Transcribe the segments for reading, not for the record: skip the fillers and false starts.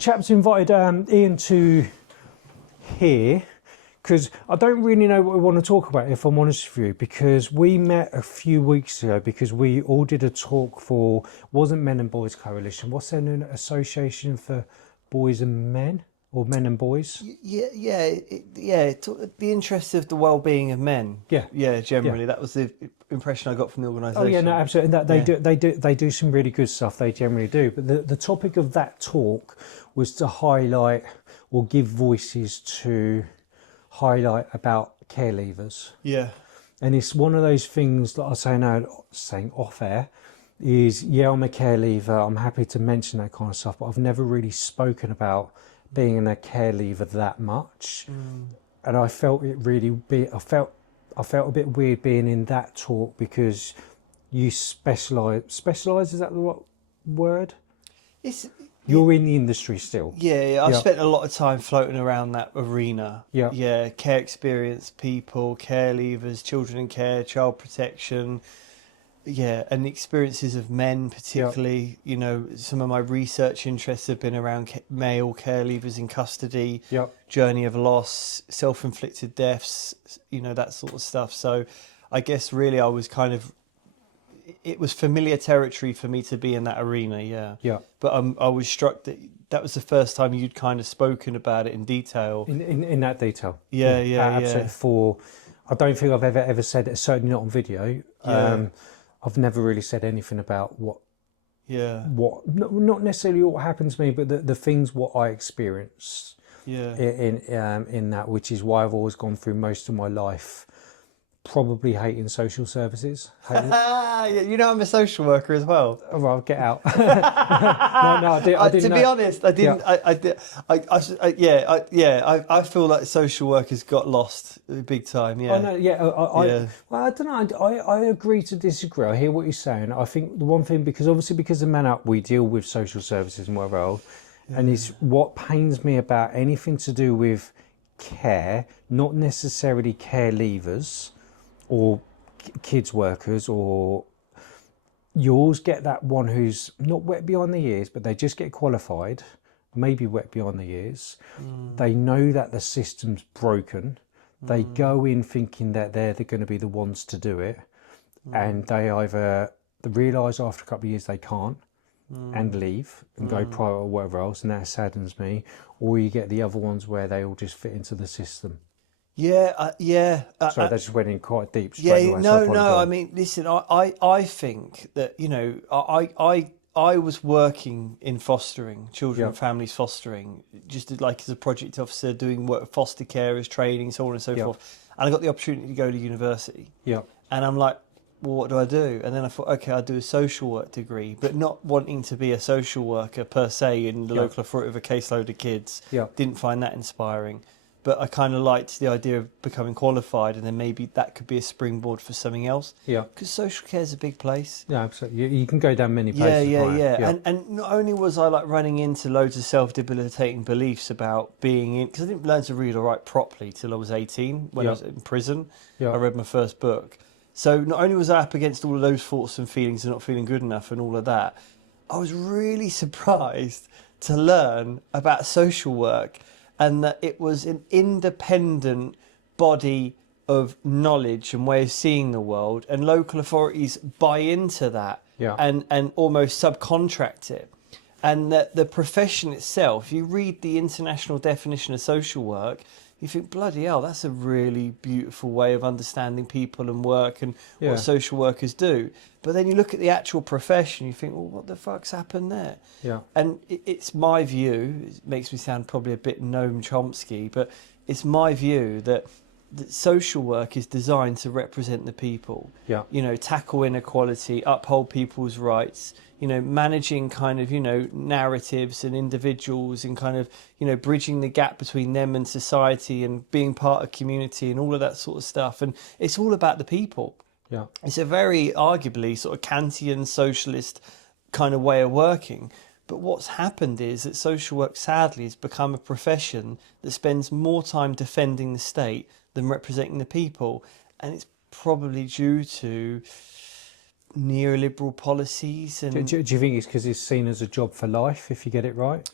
Chaps invited Ian to here because I don't really know what we want to talk about, if I'm honest with you, because we met a few weeks ago because we all did a talk for, wasn't Men and Boys Coalition, what's their new Association for Boys and Men, or Men and Boys? The interest of the well-being of men. Generally, that was the impression I got from the organisation. Oh yeah, no, absolutely. And that they do some really good stuff. They generally do. But the topic of that talk was to highlight or give voices to highlight about care leavers. Yeah. And it's one of those things that I say now, saying off air, is I'm a care leaver. I'm happy to mention that kind of stuff, but I've never really spoken about being a care leaver that much. And I felt it really I felt a bit weird being in that talk because you specialise, is that the right word? You're in the industry still. I've spent a lot of time floating around that arena. Care experience people, care leavers, children in care, child protection, and the experiences of men particularly. You know, some of my research interests have been around male care leavers in custody, journey of loss, self-inflicted deaths, that sort of stuff. So I guess really I was it was familiar territory for me to be in that arena, But I was struck that was the first time you'd kind of spoken about it in detail. In that detail. Absolutely. I don't think I've ever said it, certainly not on video. I've never really said anything about what not necessarily what happened to me, but the things what I experienced in that, which is why I've always gone through most of my life probably hating social services. I'm a social worker as well. Oh, well, get out. No, I didn't. To be honest, I didn't. I feel like social work has got lost big time. Yeah. Well, I don't know. I agree to disagree. I hear what you're saying. I think the one thing, because of MANUP, we deal with social services and whatever else, and it's what pains me about anything to do with care, not necessarily care leavers or kids workers, or you always get that one who's not wet behind the ears, but they just get qualified, maybe wet behind the ears. They know that the system's broken. They go in thinking that they're going to be the ones to do it, and they either realise after a couple of years they can't and leave and go private or whatever else, and that saddens me. Or you get the other ones where they all just fit into the system. Sorry, that just went in quite deep. I mean, listen, I think that, I was working in fostering, children and families fostering, just as a project officer, doing work with foster carers, training, so on and so forth. And I got the opportunity to go to university. And I'm like, well, what do I do? And then I thought, okay, I'll do a social work degree, but not wanting to be a social worker per se in the local authority with a caseload of kids. Didn't find that inspiring. But I kind of liked the idea of becoming qualified, and then maybe that could be a springboard for something else. Because social care is a big place. Yeah, absolutely. You can go down many places. And not only was I running into loads of self-debilitating beliefs about being in, because I didn't learn to read or write properly till I was 18 when I was in prison. I read my first book. So not only was I up against all of those thoughts and feelings of not feeling good enough and all of that, I was really surprised to learn about social work, and that it was an independent body of knowledge and way of seeing the world, and local authorities buy into that and almost subcontract it. And that the profession itself, you read the international definition of social work, you think, bloody hell, that's a really beautiful way of understanding people and work and what social workers do. But then you look at the actual profession, you think, well, what the fuck's happened there? And it's my view, it makes me sound probably a bit Noam Chomsky, but it's my view that social work is designed to represent the people. Tackle inequality, uphold people's rights, managing kind of, narratives and individuals, and kind of, bridging the gap between them and society, and being part of community and all of that sort of stuff. And it's all about the people. It's a very arguably sort of Kantian socialist kind of way of working. But what's happened is that social work, sadly, has become a profession that spends more time defending the state than representing the people. And it's probably due to neoliberal policies. And do you think it's because it's seen as a job for life if you get it right?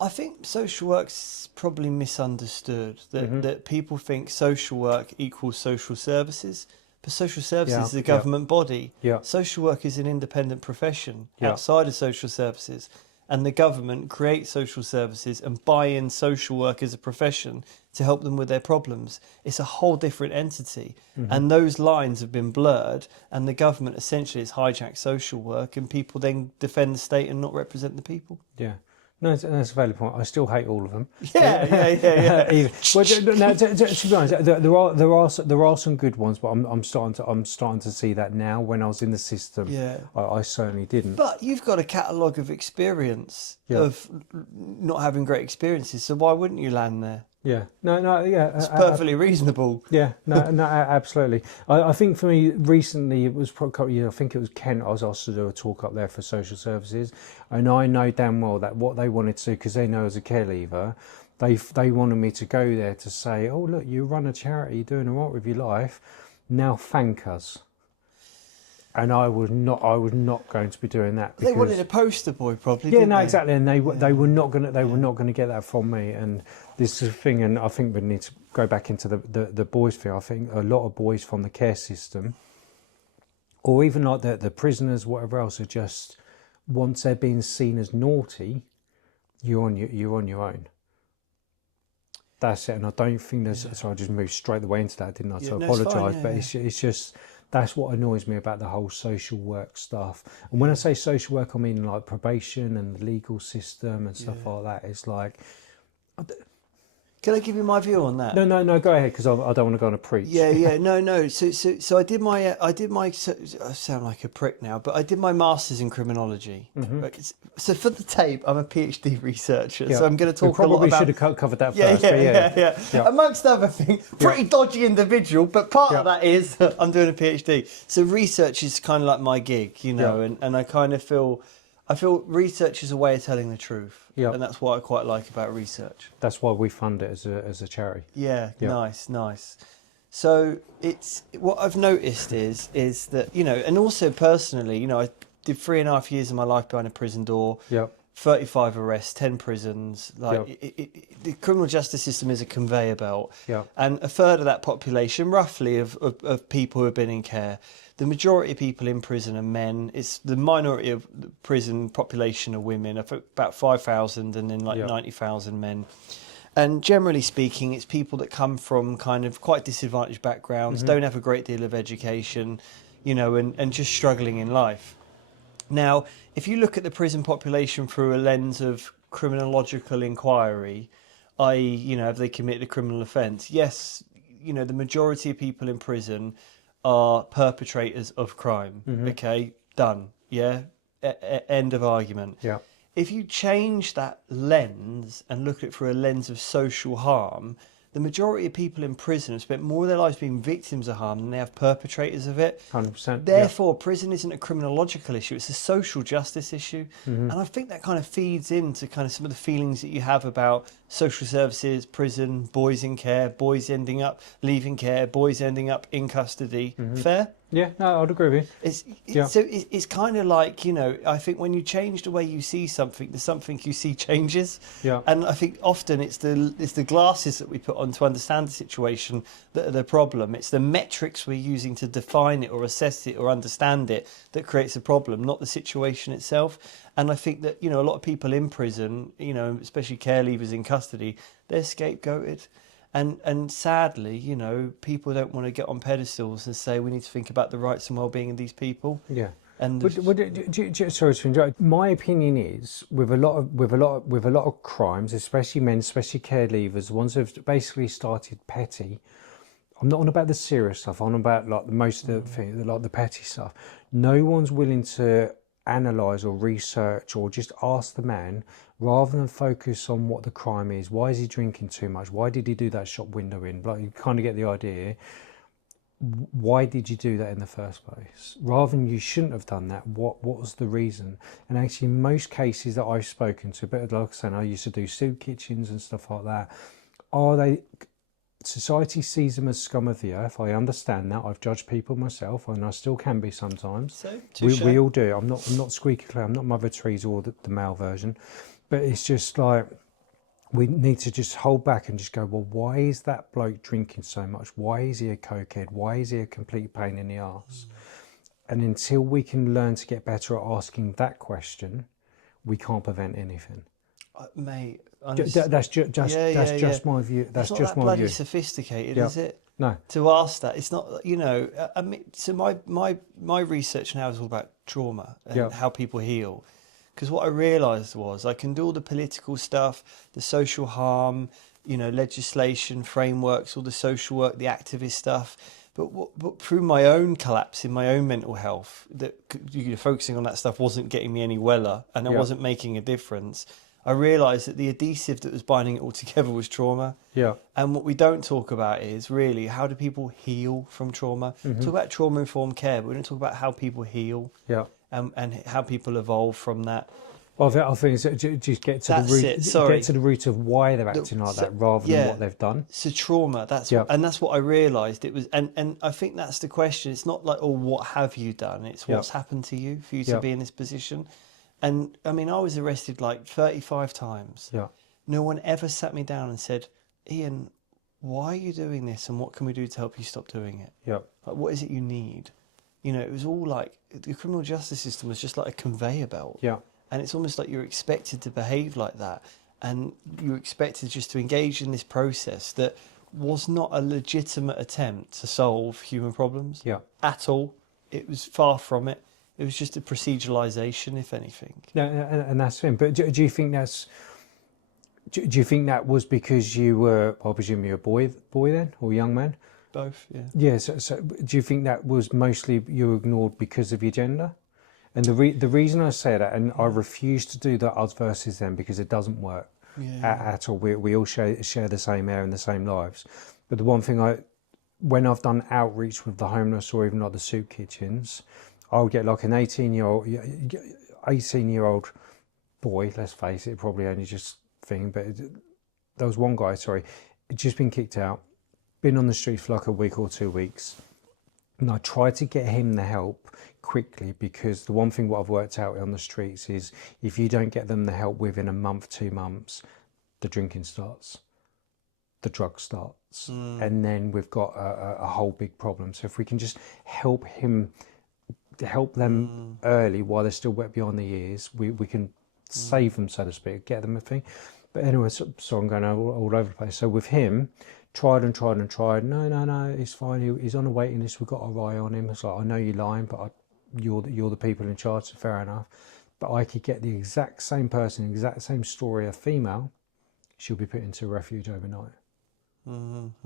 I think social work's probably misunderstood. That people think social work equals social services, but social services is a government body. Yeah. Social work is an independent profession Yeah. outside of social services, and the government creates social services and buy in social work as a profession to help them with their problems. It's a whole different entity, and those lines have been blurred, and the government essentially has hijacked social work, and people then defend the state and not represent the people. Yeah. No, that's a valid point. I still hate all of them. Yeah. Well, no, to be honest, there are some good ones, but I'm starting to see that now. When I was in the system, I certainly didn't. But you've got a catalogue of experience of not having great experiences, so why wouldn't you land there? Yeah, It's perfectly reasonable. Yeah, absolutely. I think for me recently it was probably, I think it was Kent. I was asked to do a talk up there for social services, and I know damn well that what they wanted to do, because they know as a care leaver, they wanted me to go there to say, oh look, you run a charity, you're doing all right with your life, now thank us. And I was not going to be doing that. They wanted a poster boy, probably. Yeah, no, exactly, and they were not going to get that from me. And this is a thing, and I think we need to go back into the boys thing. I think a lot of boys from the care system, or even like the prisoners, whatever else, are just, once they're being seen as naughty, you're on your own. That's it, and I don't think there's. So I just moved straight away into that, didn't I? So I apologise, but it's just. That's what annoys me about the whole social work stuff. And when I say social work, I mean like probation and the legal system and stuff like that. It's like... Can I give you my view on that? No, go ahead, because I don't want to go on a preach. No. So I did my, I sound like a prick now, but I did my master's in criminology. So for the tape, I'm a PhD researcher, so I'm going to talk a lot about... We probably should have covered that first. Yeah. Amongst other things, pretty dodgy individual, but part of that is I'm doing a PhD. So research is kind of like my gig, you know, and I kind of feel... research is a way of telling the truth, and that's what I quite like about research. That's why we fund it as a charity. Yeah. Nice. So it's what I've noticed is that, you know, and also personally, you know, I did 3.5 years of my life behind a prison door. 35 arrests, 10 prisons. The criminal justice system is a conveyor belt, and a third of that population, roughly, of people who have been in care. The majority of people in prison are men. It's the minority of the prison population are women, about 5,000, and then 90,000 men. And generally speaking, it's people that come from kind of quite disadvantaged backgrounds, don't have a great deal of education, you know, and just struggling in life. Now, if you look at the prison population through a lens of criminological inquiry, i.e., you know, have they committed a criminal offence? Yes, you know, the majority of people in prison are perpetrators of crime. Okay, done. Yeah, end of argument. If you change that lens and look at it through a lens of social harm, the majority of people in prison have spent more of their lives being victims of harm than they have perpetrators of it. 100%. Therefore, prison isn't a criminological issue, it's a social justice issue. And I think that kind of feeds into kind of some of the feelings that you have about social services, prison, boys in care, boys ending up leaving care, boys ending up in custody. Fair? Yeah, no, I'd agree with you. So it's kind of like, you know, I think when you change the way you see something, the something you see changes. And I think often it's the glasses that we put on to understand the situation that are the problem. It's the metrics we're using to define it or assess it or understand it that creates a problem, not the situation itself. And I think that, you know, a lot of people in prison, you know, especially care leavers in custody, they're scapegoated. And sadly, you know, people don't want to get on pedestals and say we need to think about the rights and well-being of these people. And sorry to interrupt. My opinion is with a lot of crimes, especially men, especially care leavers, the ones who've basically started petty. I'm not on about the serious stuff. I'm on about like most of the things, like the petty stuff. No one's willing to analyse or research or just ask the man, rather than focus on what the crime is. Why is he drinking too much? Why did he do that shop window in? Like, you kind of get the idea. Why did you do that in the first place? Rather than you shouldn't have done that, what was the reason? And actually, in most cases that I've spoken to, but like I said, I used to do soup kitchens and stuff like that. Society sees them as scum of the earth. I understand that. I've judged people myself, and I still can be sometimes. So, we all do. I'm not squeaky clean. I'm not Mother Teresa or the male version. But it's just like, we need to just hold back and just go, well, why is that bloke drinking so much? Why is he a cokehead? Why is he a complete pain in the arse? And until we can learn to get better at asking that question, we can't prevent anything. Mate, That's just my view. That's it's not just that my bloody view. sophisticated, Yeah. is it? No. To ask that, it's not. You know, I mean, so my research now is all about trauma and how people heal. Because what I realised was I can do all the political stuff, the social harm, you know, legislation, frameworks, all the social work, the activist stuff. But through my own collapse in my own mental health, that focusing on that stuff wasn't getting me any weller, and it wasn't making a difference. I realised that the adhesive that was binding it all together was trauma. Yeah. And what we don't talk about is really how do people heal from trauma. Talk about trauma-informed care, but we don't talk about how people heal. Yeah. And how people evolve from that. Well, I think it's just get to the root. Get to the root of why they're acting like that, rather than what they've done. So trauma. That's what I realised. It was, and I think that's the question. It's not like, oh, what have you done? It's what's happened to you for you to be in this position. And I mean, I was arrested like 35 times. Yeah. No one ever sat me down and said, Ian, why are you doing this, and what can we do to help you stop doing it? Yeah. Like, what is it you need? You know, it was all like the criminal justice system was just like a conveyor belt. Yeah. And it's almost like you're expected to behave like that. And you're expected just to engage in this process that was not a legitimate attempt to solve human problems at all. It was far from it. It was just a proceduralisation, if anything. No, and that's him. But do you think that's... Do you think that was because you were, I presume you were a boy then, or a young man? Both, yeah. Yeah, so do you think that was mostly you were ignored because of your gender? And the reason I say that, and I refuse to do the us versus them because it doesn't work at all. We all share the same air and the same lives. But the one thing when I've done outreach with the homeless or even like the soup kitchens, I'll get like an 18-year-old boy, let's face it, probably only just thing, but there was one guy, sorry, he'd just been kicked out, been on the street for like a week or 2 weeks. And I tried to get him the help quickly, because the one thing what I've worked out on the streets is if you don't get them the help within a month, 2 months, the drinking starts, the drug starts, and then we've got a whole big problem. So if we can just help them early while they're still wet behind the ears, we can save them, so to speak, get them a thing. But anyway, so I'm going all over the place. So with him, tried and tried and tried. No, it's fine. He's on a waiting list. We've got our eye on him. It's like, I know you're lying, but you're the people in charge, so fair enough. But I could get the exact same person, exact same story, a female, she'll be put into a refuge overnight.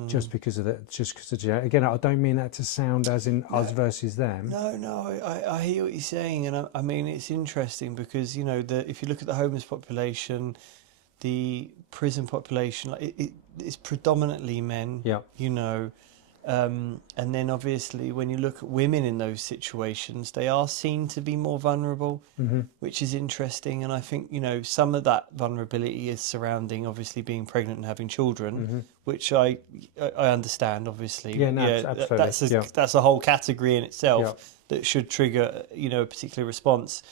Just because of that, again, I don't mean that to sound as in us versus them. No, I hear what you're saying, and I mean, it's interesting because, you know, if you look at the homeless population, the prison population, like it's predominantly men. You know, and then obviously when you look at women in those situations, they are seen to be more vulnerable, which is interesting. And I think, you know, some of that vulnerability is surrounding obviously being pregnant and having children, which I understand, obviously. Absolutely. That's a whole category in itself that should trigger, you know, a particular response.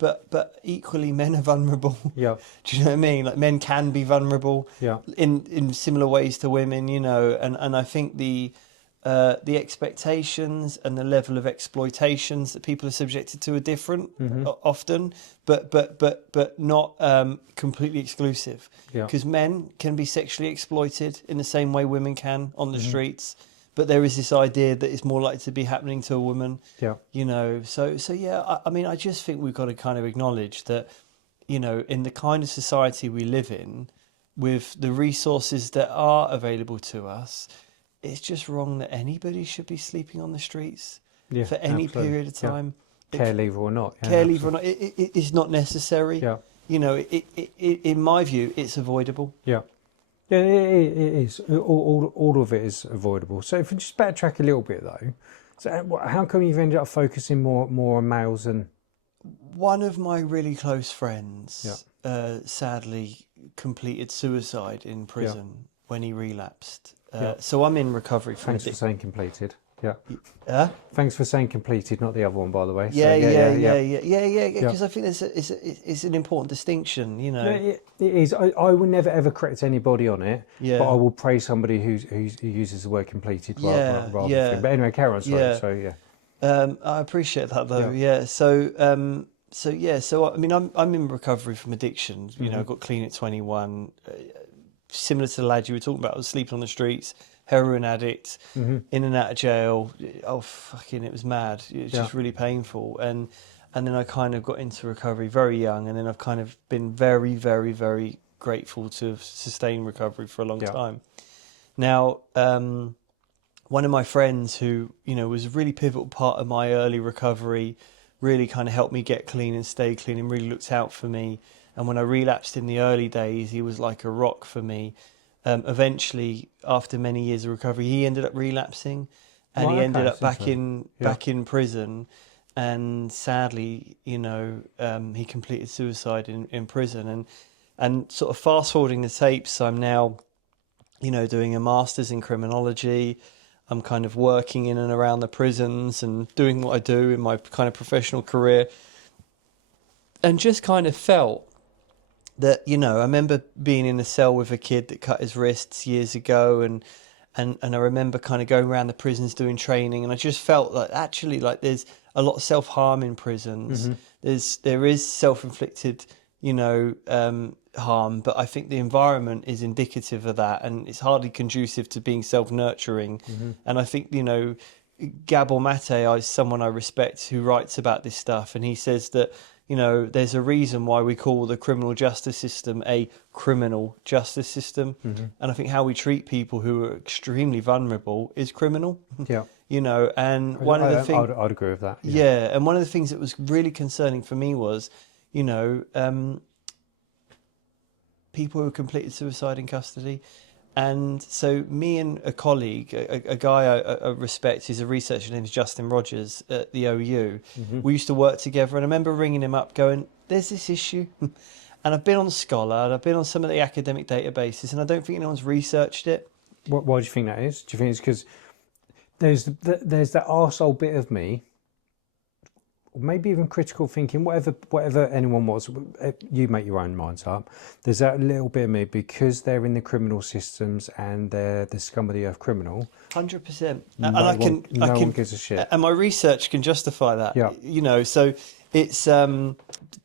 But equally, men are vulnerable. Do you know what I mean? Like, men can be vulnerable in similar ways to women, you know. And I think the expectations and the level of exploitations that people are subjected to are different often, but not completely exclusive. Because men can be sexually exploited in the same way women can on the streets. But there is this idea that it's more likely to be happening to a woman, you know. So yeah, I mean, I just think we've got to kind of acknowledge that, you know, in the kind of society we live in, with the resources that are available to us, it's just wrong that anybody should be sleeping on the streets for any period of time. Care leaver or not. Care leaver or not, it is not necessary. You know, in my view, it's avoidable. Yeah, it is. All of it is avoidable. So if we just backtrack a little bit though, so how come you've ended up focusing more on males than... One of my really close friends sadly completed suicide in prison when he relapsed. So I'm in recovery from Thanks for saying completed. Yeah. Huh? Thanks for saying completed, not the other one, by the way. Yeah, So, yeah. Because I think it's an important distinction, you No, know. it is. I will never ever correct anybody on it, Yeah. but I will praise somebody who uses the word completed rather than. But anyway, carry on. Sorry. Yeah. So yeah. I appreciate that though. Yeah. So I mean, I'm in recovery from addiction. You know, I got clean at 21. Similar to the lad you were talking about, I was sleeping on the streets, heroin addict, in and out of jail. Oh fucking, it was mad. It was just really painful. And then I kind of got into recovery very young, and then I've kind of been very, very, very grateful to have sustained recovery for a long time. Now, one of my friends who, you know, was a really pivotal part of my early recovery, really kind of helped me get clean and stay clean and really looked out for me. And when I relapsed in the early days, he was like a rock for me. Eventually, after many years of recovery, he ended up relapsing, and he ended up back in prison. And sadly, you know, he completed suicide in prison. And sort of fast forwarding the tapes, I'm now, you know, doing a master's in criminology. I'm kind of working in and around the prisons and doing what I do in my kind of professional career. And just kind of felt that, you know, I remember being in a cell with a kid that cut his wrists years ago, and I remember kind of going around the prisons doing training, and I just felt like actually like there's a lot of self-harm in prisons. There is self-inflicted, you know, harm, but I think the environment is indicative of that, and it's hardly conducive to being self-nurturing. And I think, you know, Gabor Mate is someone I respect who writes about this stuff, and he says that, you know, there's a reason why we call the criminal justice system a criminal justice system. And I think how we treat people who are extremely vulnerable is criminal. Yeah. You know, and one of the things... I'd agree with that. Yeah, and one of the things that was really concerning for me was, you know, people who completed suicide in custody. And so me and a colleague, a guy I respect, he's a researcher, his name is Justin Rogers at the OU. We used to work together, and I remember ringing him up going, there's this issue. And I've been on Scholar, and I've been on some of the academic databases, and I don't think anyone's researched it. Why do you think that is? Do you think it's because there's that arsehole bit of me, or maybe even critical thinking, whatever anyone was, you make your own minds up. There's that little bit of me, because they're in the criminal systems and they're the scum of the earth criminal. 100%. No one gives a shit. And my research can justify that. Yeah. You know, so it's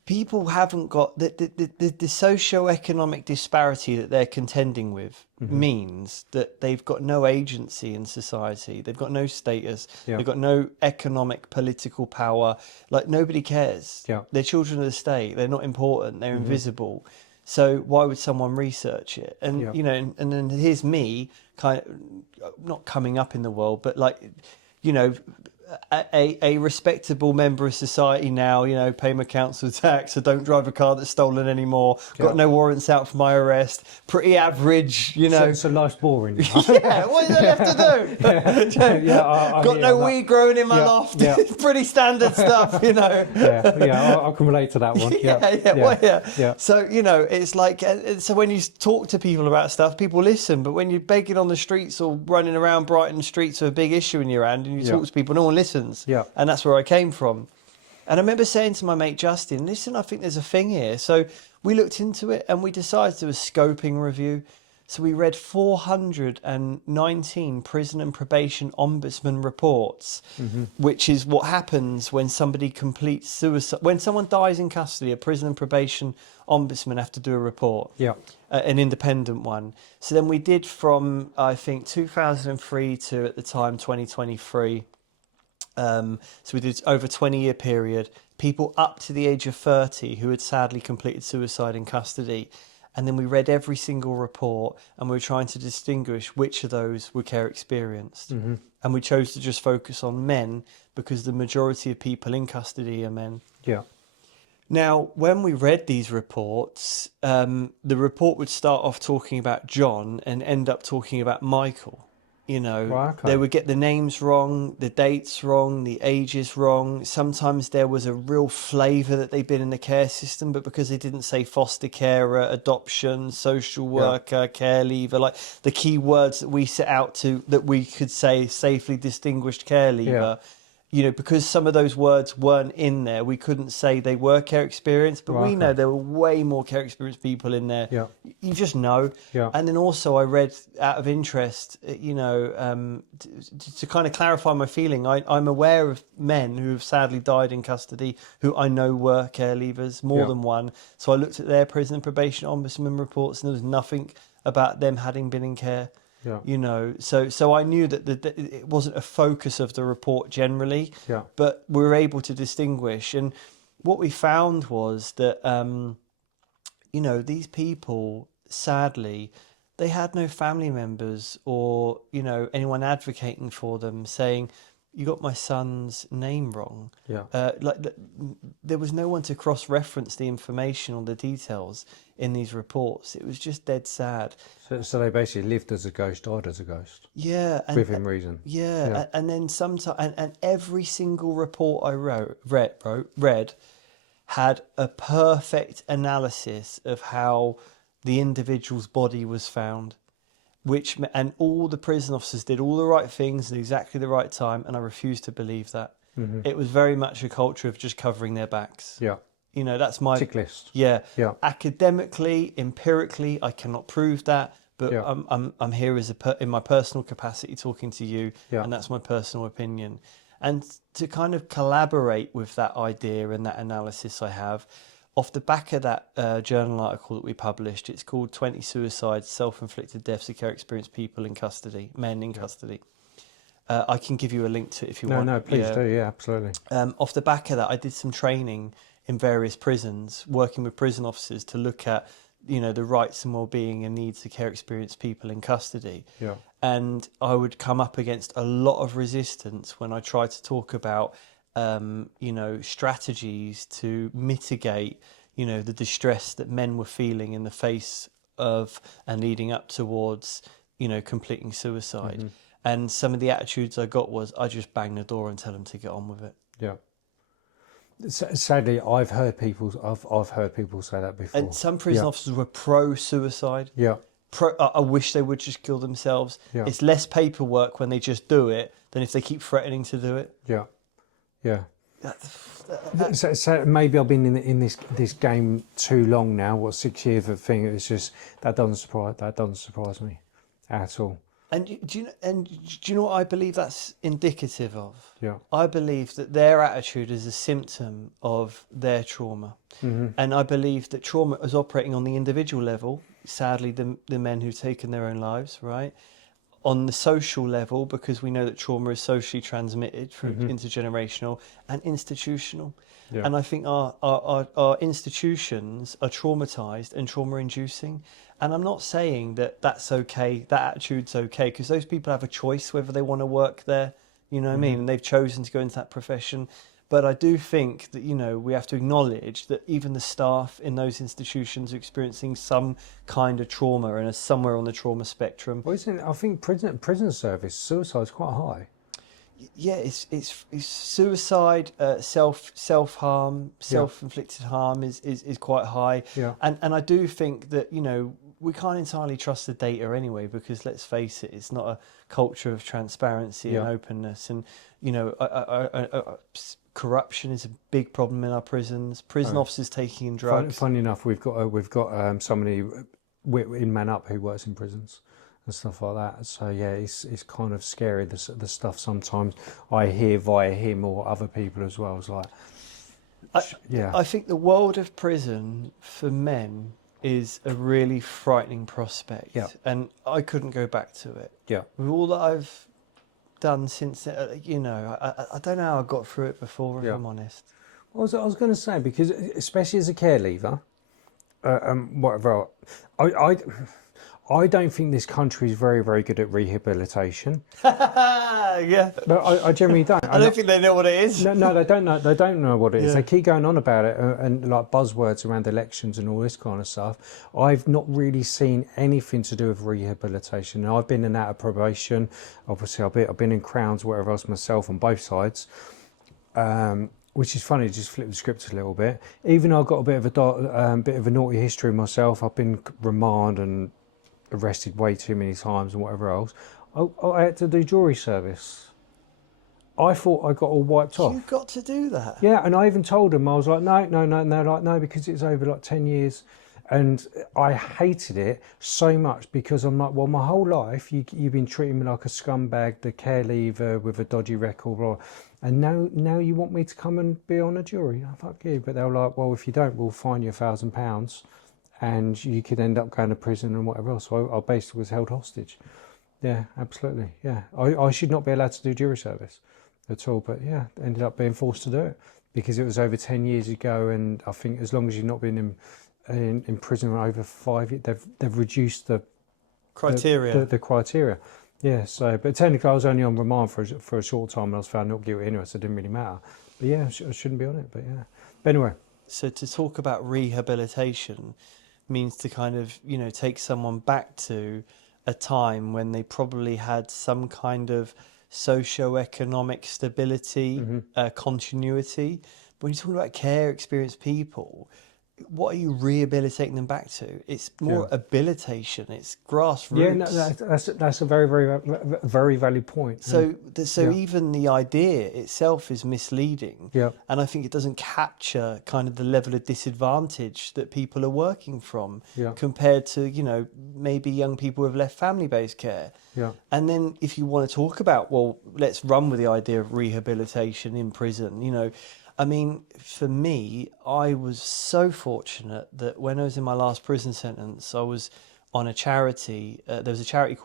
people haven't got the socio-economic disparity that they're contending with means that they've got no agency in society. They've got no status. Yeah. They've got no economic, political power. Like, nobody cares. Yeah. They're children of the state. They're not important. They're invisible. So why would someone research it? And, you know, and then here's me kind of not coming up in the world, but like, you know, a respectable member of society now, you know, pay my council tax, I don't drive a car that's stolen anymore, got no warrants out for my arrest, pretty average, you know. So life's boring. Yeah, what do they have to do? Got no weed growing in my loft. Pretty standard stuff, you know. I can relate to that one. Yeah. So, you know, it's like, so when you talk to people about stuff, people listen, but when you're begging on the streets or running around Brighton streets with a big issue in your hand and you talk to people, no one listens. Yeah. And that's where I came from. And I remember saying to my mate Justin, listen, I think there's a thing here. So we looked into it and we decided to do a scoping review. So we read 419 prison and probation ombudsman reports, which is what happens when somebody completes suicide. When someone dies in custody, a prison and probation ombudsman have to do a report, an independent one. So then we did from, I think, 2003 to, at the time, 2023. So we did over a 20-year period, people up to the age of 30 who had sadly completed suicide in custody. And then we read every single report and we were trying to distinguish which of those were care experienced. And we chose to just focus on men because the majority of people in custody are men. Yeah. Now, when we read these reports, the report would start off talking about John and end up talking about Michael. You know, Right, okay. they would get the names wrong, the dates wrong, the ages wrong. Sometimes there was a real flavour that they'd been in the care system, but because they didn't say foster carer, adoption, social worker, care leaver, like the key words that we set out to, that we could say safely distinguished care leaver, you know, because some of those words weren't in there, we couldn't say they were care experienced, but Right, we know okay. there were way more care experienced people in there. Yeah. You just know. Yeah. And then also I read out of interest, you know, to kind of clarify my feeling, I'm aware of men who have sadly died in custody who I know were care leavers, more than one. So I looked at their prison and probation ombudsman reports and there was nothing about them having been in care. Yeah. You know, so I knew that it wasn't a focus of the report generally, Yeah. but we were able to distinguish. And what we found was that, you know, these people, sadly, they had no family members or, you know, anyone advocating for them saying, you got my son's name wrong. Yeah. There was no one to cross-reference the information or the details in these reports. It was just dead sad. So they basically lived as a ghost, died as a ghost. Yeah, and, Within reason. Yeah, and then sometimes, and every single report I read had a perfect analysis of how the individual's body was found, and all the prison officers did all the right things at exactly the right time, and I refuse to believe that. Mm-hmm. It was very much a culture of just covering their backs. Yeah. You know, that's my Tick list. Yeah. Yeah. Academically, empirically, I cannot prove that, but Yeah. I'm here as in my personal capacity talking to you, Yeah. and that's my personal opinion. And to kind of collaborate with that idea and that analysis I have, off the back of that journal article that we published, it's called 20 Suicides, Self-Inflicted Deaths of Care Experienced People in Custody, Men in Custody. I can give you a link to it if you want. No, please do. Yeah, absolutely. Off the back of that, I did some training in various prisons, working with prison officers to look at, you know, the rights and well-being and needs of care experienced people in custody. Yeah. And I would come up against a lot of resistance when I tried to talk about, you know, strategies to mitigate, you know, the distress that men were feeling in the face of and leading up towards, you know, completing suicide. Mm-hmm. And some of the attitudes I got was, I just bang the door and tell them to get on with it. Yeah. Sadly, I've heard people say that before. And some prison officers were pro-suicide. Yeah. I wish they would just kill themselves. Yeah. It's less paperwork when they just do it than if they keep threatening to do it. Yeah. Yeah. So maybe I've been in this game too long now. What, 6 years of thing? It's just that doesn't surprise me at all. And do you know what I believe that's indicative of? Yeah. I believe that their attitude is a symptom of their trauma. Mm-hmm. And I believe that trauma is operating on the individual level. Sadly, the men who've taken their own lives, right? On the social level, because we know that trauma is socially transmitted through intergenerational and institutional. Yeah. And I think our institutions are traumatized and trauma-inducing. And I'm not saying that that's okay, that attitude's okay, because those people have a choice whether they want to work there, you know what I mean? And they've chosen to go into that profession. But I do think that, you know, we have to acknowledge that even the staff in those institutions are experiencing some kind of trauma and are somewhere on the trauma spectrum. Well, I think prison service suicide is quite high. Yeah, it's suicide, self-harm, self-inflicted harm is quite high. Yeah. And I do think that, you know, we can't entirely trust the data anyway, because let's face it, it's not a culture of transparency and openness. And, you know, corruption is a big problem in our prisons. Prison officers taking in drugs. Funny enough, we've got somebody in MANUP who works in prisons and stuff like that. So yeah, it's kind of scary, the stuff sometimes I hear via him or other people as well. It's like, I think the world of prison for men is a really frightening prospect. Yeah. And I couldn't go back to it. Yeah. With all that I've done since, you know, I don't know how I got through it before, if I'm honest. Well, I was going to say, because especially as a care leaver, whatever, I don't think this country is very, very good at rehabilitation. Yeah. But I generally don't. I don't think they know what it is. No, they don't know. They don't know what it is. Yeah. They keep going on about it and like buzzwords around elections and all this kind of stuff. I've not really seen anything to do with rehabilitation. And I've been in and out of probation. Obviously, I've been in Crowns, whatever else myself on both sides. Which is funny. Just flip the script a little bit. Even though I've got a bit of a naughty history myself. I've been remanded and arrested way too many times and whatever else. I had to do jury service. I thought I got all wiped off. You got to do that. Yeah, and I even told them, I was like, no, and they're like, no, because it's over like 10 years. And I hated it so much because I'm like, well, my whole life you've been treating me like a scumbag, the care leaver with a dodgy record, blah, and now you want me to come and be on a jury? Oh, fuck you. But they were like, well, if you don't, we'll fine you £1,000 and you could end up going to prison and whatever else. So I basically was held hostage. Yeah, absolutely. Yeah, I should not be allowed to do jury service at all, but yeah, ended up being forced to do it because it was over 10 years ago, and I think as long as you've not been in prison for over 5 years, they've reduced the criteria. The criteria. Yeah, so but technically I was only on remand for a short time and I was found not guilty anyway, so it didn't really matter. But yeah, I shouldn't be on it, but yeah. But anyway. So to talk about rehabilitation means to kind of, take someone back to a time when they probably had some kind of socio-economic stability, continuity. But when you're talking about care experienced people, what are you rehabilitating them back to? It's more habilitation. It's grassroots. Yeah, no, that's a very, very, very valid point. So even the idea itself is misleading. Yeah. And I think it doesn't capture kind of the level of disadvantage that people are working from compared to, maybe young people with left family-based care. Yeah. And then if you want to talk about, well, let's run with the idea of rehabilitation in prison, I mean, for me, I was so fortunate that when I was in my last prison sentence, I was on a charity. There was a charity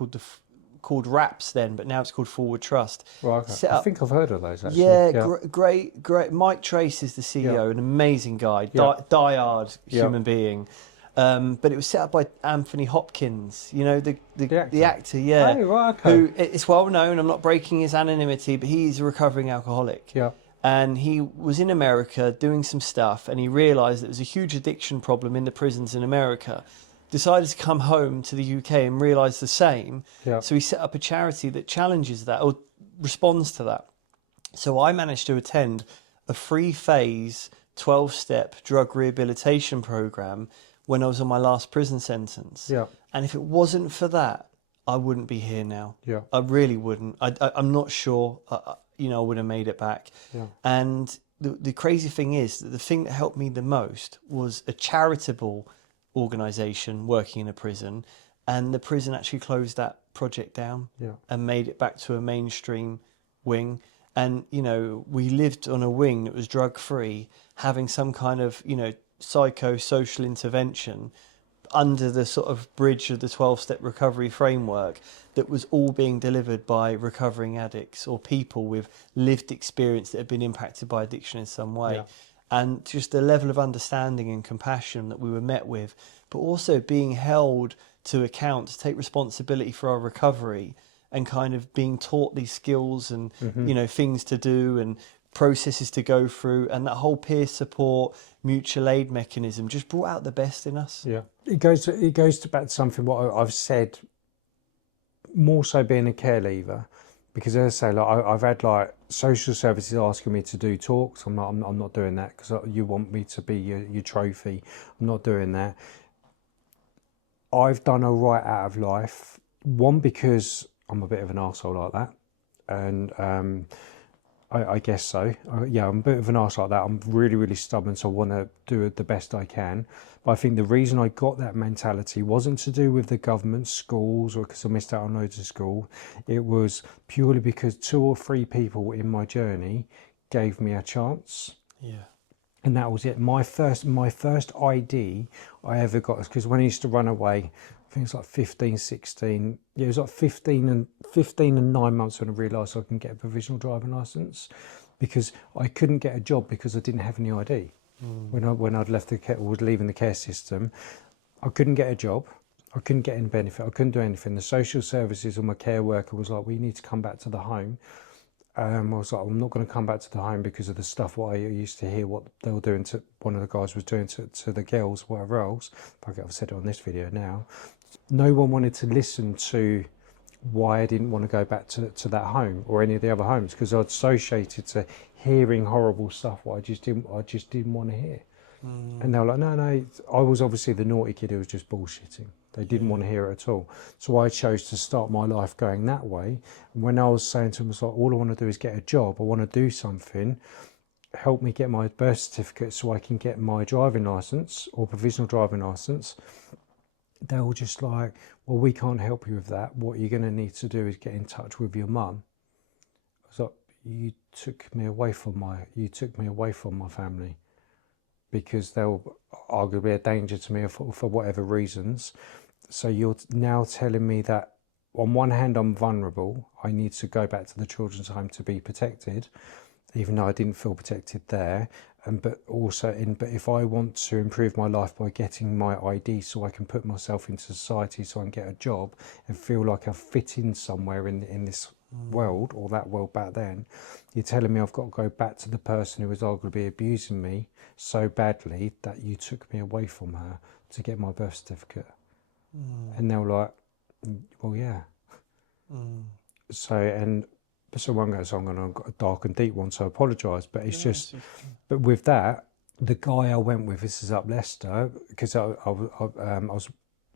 called RAPS then, but now it's called Forward Trust. Well, okay. I think I've heard of those actually. Yeah. Great. Mike Trace is the CEO, an amazing guy, diehard human being. But it was set up by Anthony Hopkins, the actor, yeah. Oh, right, okay. Who it's well known. I'm not breaking his anonymity, but he's a recovering alcoholic. Yeah. And he was in America doing some stuff, and he realised there was a huge addiction problem in the prisons in America. Decided to come home to the UK and realised the same. Yeah. So he set up a charity that challenges that or responds to that. So I managed to attend a 3-phase, 12-step drug rehabilitation programme when I was on my last prison sentence. Yeah. And if it wasn't for that, I wouldn't be here now. Yeah. I really wouldn't. I'm not sure. I would have made it back. Yeah. And the crazy thing is that the thing that helped me the most was a charitable organisation working in a prison, and the prison actually closed that project down and made it back to a mainstream wing. And, we lived on a wing that was drug-free, having some kind of, psychosocial intervention under the sort of bridge of the 12-step recovery framework that was all being delivered by recovering addicts or people with lived experience that had been impacted by addiction in some way. Yeah. And just the level of understanding and compassion that we were met with, but also being held to account to take responsibility for our recovery and kind of being taught these skills and, things to do and processes to go through, and that whole peer support, mutual aid mechanism just brought out the best in us. Yeah, it goes back to something what I've said, more so being a care leaver, because as I say, I've had social services asking me to do talks. I'm not doing that because you want me to be your trophy. I'm not doing that. I've done all right out of life. One, because I'm a bit of an arsehole like that, and I guess so. I'm a bit of an arse like that. I'm really, really stubborn, so I want to do the best I can. But I think the reason I got that mentality wasn't to do with the government schools or because I missed out on loads of school. It was purely because 2 or 3 people in my journey gave me a chance. Yeah. And that was it. My first ID I ever got, because when I used to run away, I think it's like 15, 16. Yeah, it was like 15 and 9 months when I realised I can get a provisional driving licence, because I couldn't get a job because I didn't have any ID. When I'd left was leaving the care system, I couldn't get a job. I couldn't get any benefit. I couldn't do anything. The social services or my care worker was like, well, you need to come back to the home. I was like, I'm not going to come back to the home because of the stuff what I used to hear what they were doing to, one of the guys was doing to the girls, whatever else. I've said it on this video now. No one wanted to listen to why I didn't want to go back to that home or any of the other homes, because I'd associated to hearing horrible stuff what I just didn't want to hear. And they were like, no, I was obviously the naughty kid who was just bullshitting. They didn't want to hear it at all. So I chose to start my life going that way. And when I was saying to them, it's like, all I want to do is get a job. I want to do something. Help me get my birth certificate so I can get my driving licence or provisional driving licence. They were just like, well, we can't help you with that. What you're going to need to do is get in touch with your mum. I was like, you took me away from my family, because they were arguably a danger to me for whatever reasons. So you're now telling me that on one hand I'm vulnerable, I need to go back to the children's home to be protected, even though I didn't feel protected there. But if I want to improve my life by getting my ID so I can put myself into society, so I can get a job and feel like I fit in somewhere in this world, or that world back then, you're telling me I've got to go back to the person who was arguably abusing me so badly that you took me away from her to get my birth certificate. And they were like, well, yeah. So one goes, I'm going to a dark and deep one, so I apologise. But it's just, but with that, the guy I went with, this is up Leicester, because I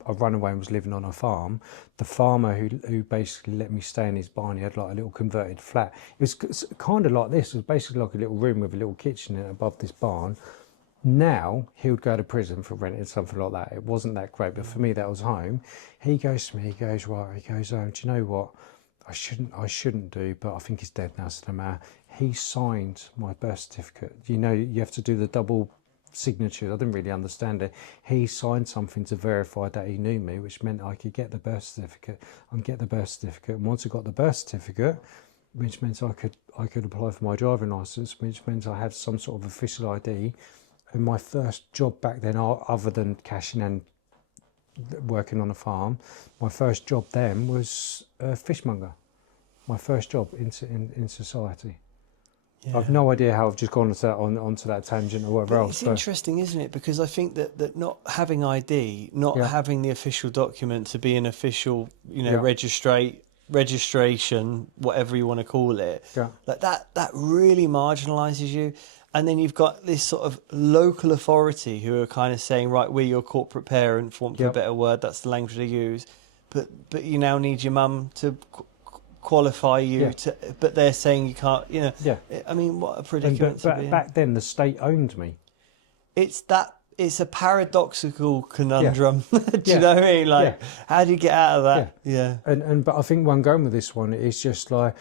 ran away and was living on a farm. The farmer who basically let me stay in his barn, he had like a little converted flat. It was kind of like this. It was basically like a little room with a little kitchen in it above this barn. Now he would go to prison for renting something like that. It wasn't that great, but for me that was home. He goes to me, he goes, do you know what? I shouldn't do, but I think he's dead now, so no matter. He signed my birth certificate. You know, you have to do the double signatures. I didn't really understand it. He signed something to verify that he knew me, which meant I could get the birth certificate. And once I got the birth certificate, which meant I could apply for my driving license, which meant I had some sort of official ID. And my first job back then, other than cashing and working on a farm, my first job then was a fishmonger. My first job in society. Yeah. I've no idea how I've just gone onto that tangent or whatever else. It's interesting, isn't it? Because I think that not having ID, not having the official document to be an official, registration, whatever you want to call it, like that really marginalises you. And then you've got this sort of local authority who are kind of saying, right, we're your corporate parent, for want of a better word, that's the language they use. But you now need your mum to qualify you, but they're saying you can't, I mean, what a predicament to be in. Back then, the state owned me. It's a paradoxical conundrum. Do you know what I mean? Like, how do you get out of that? Yeah. But I think where I'm going with this one is just like,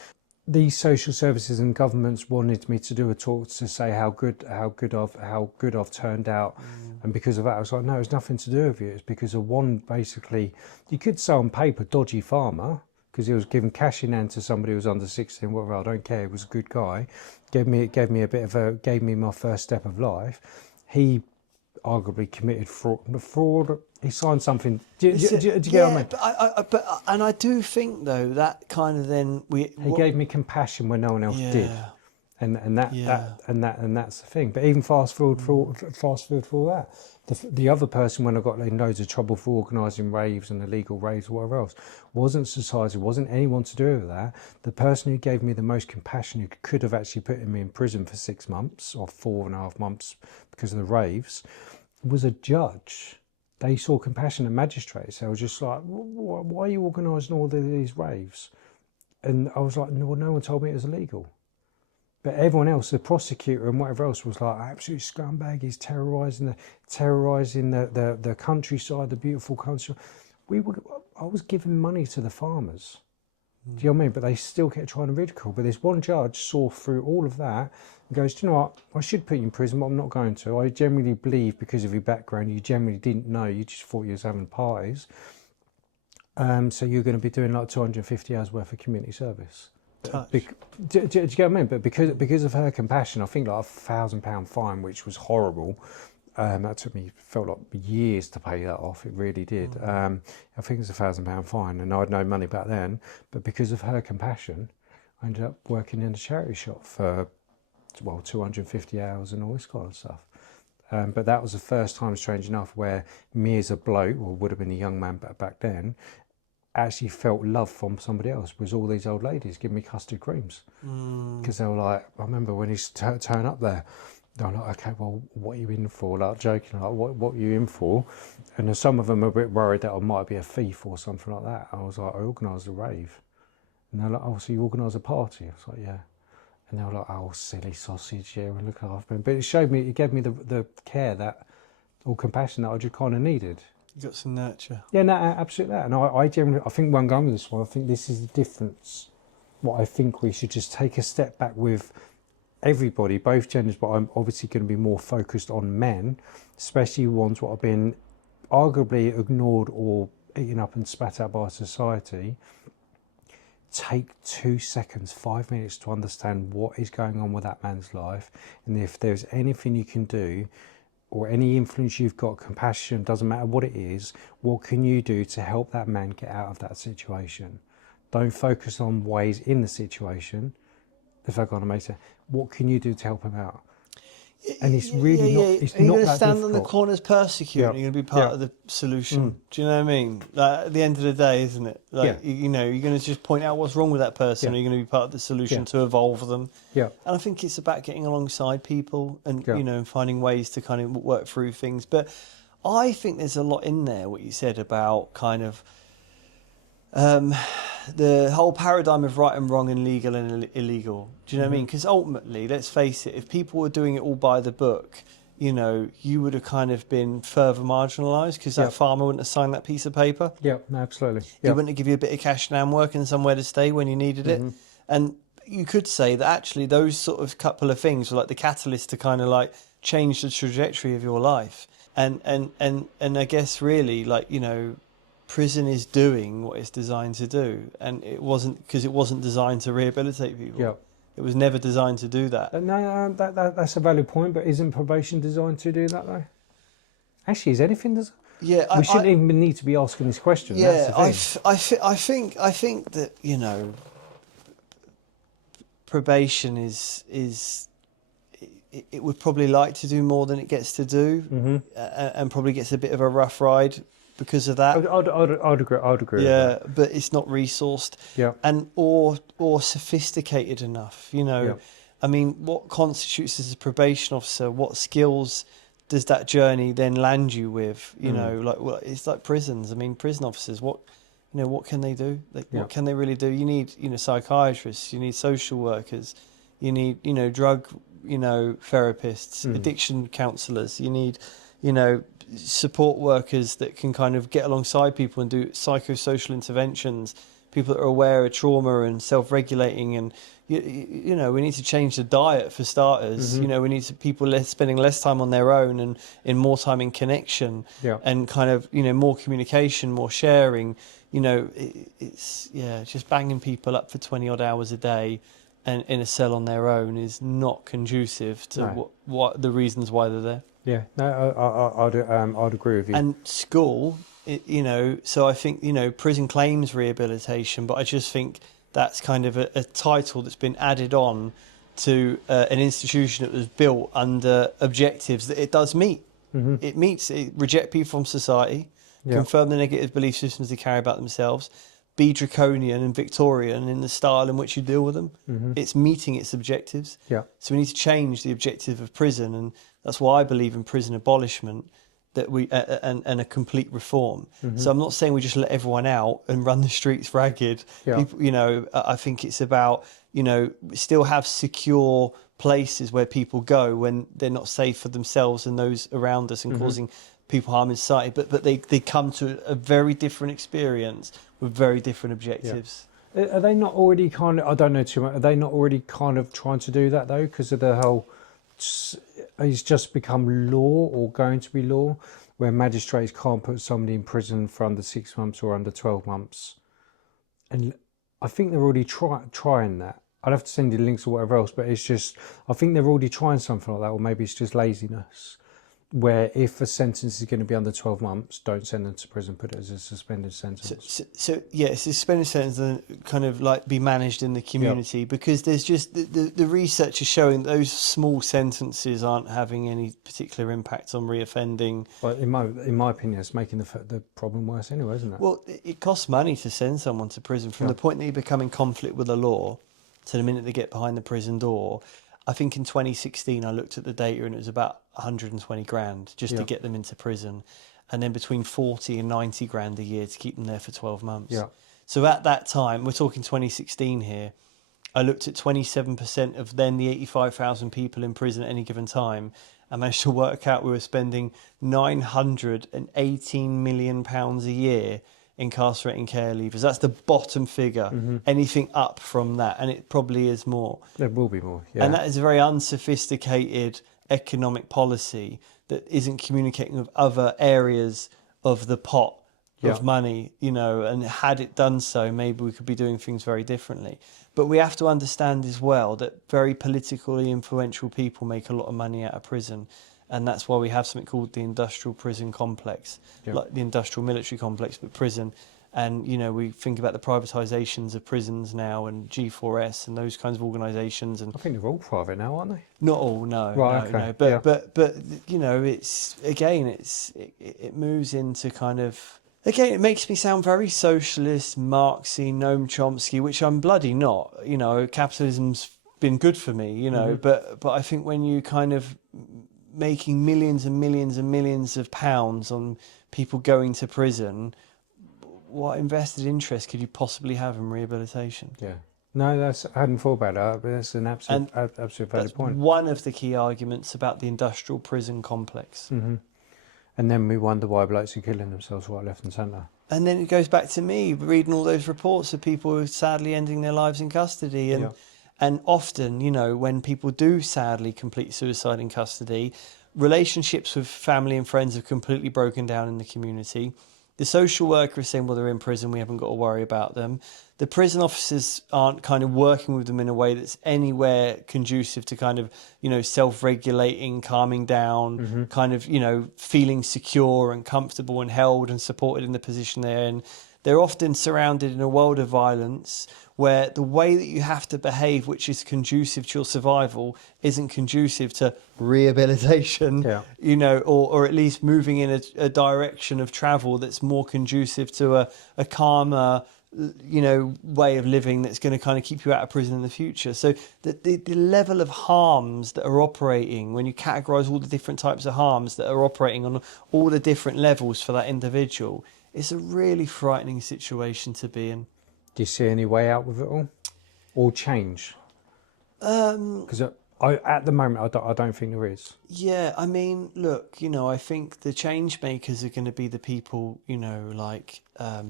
these social services and governments wanted me to do a talk to say how good I've turned out, and because of that I was like, no, it's nothing to do with you. It's because of one, basically, you could say on paper, dodgy farmer, because he was giving cash in hand to somebody who was under 16, whatever. I don't care. He was a good guy. Gave me my first step of life. He arguably committed fraud. He signed something. Do you get what I mean? And I do think though that kind of then he gave me compassion when no one else did, and that's the thing. But even fast forward for all that, the other person, when I got in loads of trouble for organising raves and illegal raves or whatever else, wasn't society, wasn't anyone to do with that. The person who gave me the most compassion, who could have actually put me in prison for 6 months or 4.5 months because of the raves, was a judge. They saw compassion at magistrates. They were just like, why are you organising all these raves? And I was like, no one told me it was illegal. But everyone else, the prosecutor and whatever else, was like, absolute scumbag. He's terrorising the countryside, the beautiful countryside. I was giving money to the farmers. Do you know what I mean? But they still kept trying to ridicule. But this one judge saw through all of that and goes, do you know what? I should put you in prison, but I'm not going to. I generally believe, because of your background, you generally didn't know. You just thought you was having parties. So you're going to be doing like 250 hours worth of community service. Do you get what I mean? But because of her compassion, I think like £1,000 fine, which was horrible. That took me, felt like years to pay that off. It really did. I think it was £1,000 fine, and I had no money back then. But because of her compassion, I ended up working in a charity shop for 250 hours and all this kind of stuff. But that was the first time, strange enough, where me as a bloke, or would have been a young man back then, actually felt love from somebody else. Was all these old ladies giving me custard creams, because they were like, I remember when he turned up there, they were like, okay, well, what are you in for? Like joking, like what are you in for? And then some of them were a bit worried that I might be a thief or something like that. I was like, I organised a rave, and they're like, oh, so you organised a party? I was like, yeah. And they were like, oh, silly sausage, yeah, and look after me. But it gave me the care that, or compassion that I just kind of needed. You got some nurture. Yeah, no, absolutely. And I generally, I think when I'm going with this one, I think this is the difference. What I think we should just take a step back with everybody, both genders, but I'm obviously going to be more focused on men, especially ones that have been arguably ignored or eaten up and spat out by society. Take 2 seconds, 5 minutes to understand what is going on with that man's life, and if there's anything you can do or any influence you've got, compassion, doesn't matter what it is, what can you do to help that man get out of that situation? Don't focus on ways in the situation, if I got to make sense. What can you do to help him out? And it's really not. It's you're not going to that stand difficult. on the corners persecuting. Yeah. You're going to be part of the solution. Do you know what I mean? Like, at the end of the day, isn't it? Like, you know, you're going to just point out what's wrong with that person. Or you're going to be part of the solution to evolve them. Yeah. And I think it's about getting alongside people and you know, and finding ways to kind of work through things. But I think there's a lot in there. What you said about kind of the whole paradigm of right and wrong and legal and illegal. Do you know what I mean? Because ultimately, let's face it, if people were doing it all by the book, you know, you would have kind of been further marginalised because that farmer wouldn't have signed that piece of paper. Yeah, absolutely. He wouldn't have give you a bit of cash now and work and somewhere to stay when you needed it. And you could say that actually those sort of couple of things were like the catalyst to kind of like change the trajectory of your life. And I guess really, like, you know, prison is doing what it's designed to do, and it wasn't designed to rehabilitate people. Yeah, it was never designed to do that. No, that's a valid point. But isn't probation designed to do that though? Actually, is anything designed? Yeah, we shouldn't even need to be asking this question. Yeah, that's the thing. I think that, you know, probation is it would probably like to do more than it gets to do, and probably gets a bit of a rough ride because of that. I'd agree. Yeah, with that. But it's not resourced. Yeah. And or sophisticated enough. You know, yeah. I mean, what constitutes as a probation officer? What skills does that journey then land you with? You know, like, well, it's like prisons. I mean, prison officers. What can they do? Like, what can they really do? You need, you know, psychiatrists. You need social workers. You need, you know, drug, you know, therapists, addiction counsellors. You need, you know, support workers that can kind of get alongside people and do psychosocial interventions, people that are aware of trauma and self-regulating. And you know, we need to change the diet for starters. You know, we need people spending less time on their own and in more time in connection, and kind of, you know, more communication, more sharing. You know, it's just banging people up for 20 odd hours a day and in a cell on their own is not conducive to what the reasons why they're there. Yeah, no, I'd agree with you. And school, you know, so I think, you know, prison claims rehabilitation, but I just think that's kind of a title that's been added on to an institution that was built under objectives that it does meet. It meets, it reject people from society, confirm the negative belief systems they carry about themselves, be draconian and Victorian in the style in which you deal with them. It's meeting its objectives. Yeah. So we need to change the objective of prison, and that's why I believe in prison abolishment, that we and a complete reform. So I'm not saying we just let everyone out and run the streets ragged. People, you know, I think it's about, you know, still have secure places where people go when they're not safe for themselves and those around us and causing people harm in society. But they come to a very different experience with very different objectives. Are they not already kind of, I don't know too much, are they not already kind of trying to do that though? Because of the whole, it's just become law or going to be law where magistrates can't put somebody in prison for under 6 months or under 12 months. And I think they're already trying that. I'd have to send you links or whatever else, but it's just, I think they're already trying something like that, or maybe it's just laziness. where if a sentence is going to be under 12 months, don't send them to prison, put it as a suspended sentence. So yeah, suspended sentence and kind of like be managed in the community, because there's just the research is showing those small sentences aren't having any particular impact on reoffending. But in my opinion, it's making the problem worse anyway, isn't it? Well, it costs money to send someone to prison from the point that you become in conflict with the law to the minute they get behind the prison door. I think in 2016 I looked at the data and it was about 120 grand just to get them into prison, and then between 40 and 90 grand a year to keep them there for 12 months. Yeah. So at that time, we're talking 2016 here, I looked at 27% of then the 85,000 people in prison at any given time. I managed to work out we were spending £918 million a year incarcerating care leavers. That's the bottom figure. Anything up from that, and it probably is more. There will be more, yeah. And that is a very unsophisticated economic policy that isn't communicating with other areas of the pot of money, you know, and had it done so, maybe we could be doing things very differently. But we have to understand as well that very politically influential people make a lot of money out of prison. And that's why we have something called the industrial prison complex, like the industrial military complex, but prison. And, you know, we think about the privatisations of prisons now and G4S and those kinds of organisations. And I think they're all private now, aren't they? not all, no. Right, no, okay. no. But you know, it's, again, it moves into kind of... Again, it makes me sound very socialist, Marxy, Noam Chomsky, which I'm bloody not. You know, capitalism's been good for me, you know, but I think when you kind of making millions and millions and millions of pounds on people going to prison, what invested interest could you possibly have in rehabilitation? Yeah. No, I hadn't thought about that, but that's an absolute valid point. One of the key arguments about the industrial prison complex. And then we wonder why blokes are killing themselves right, left and centre. And then it goes back to me reading all those reports of people who are sadly ending their lives in custody. And often, you know, when people do sadly complete suicide in custody, relationships with family and friends have completely broken down in the community. The social worker is saying, well, they're in prison, we haven't got to worry about them. The prison officers aren't kind of working with them in a way that's anywhere conducive to kind of, you know, self-regulating, calming down, kind of, you know, feeling secure and comfortable and held and supported in the position they're in. They're often surrounded in a world of violence where the way that you have to behave, which is conducive to your survival, isn't conducive to rehabilitation, you know, or at least moving in a direction of travel that's more conducive to a calmer, you know, way of living that's going to kind of keep you out of prison in the future. So the level of harms that are operating, when you categorise all the different types of harms that are operating on all the different levels for that individual, it's a really frightening situation to be in. Do you see any way out with it all? Or change? Because at the moment, I don't think there is. Yeah, I mean, look, you know, I think the change makers are going to be the people, you know, like... I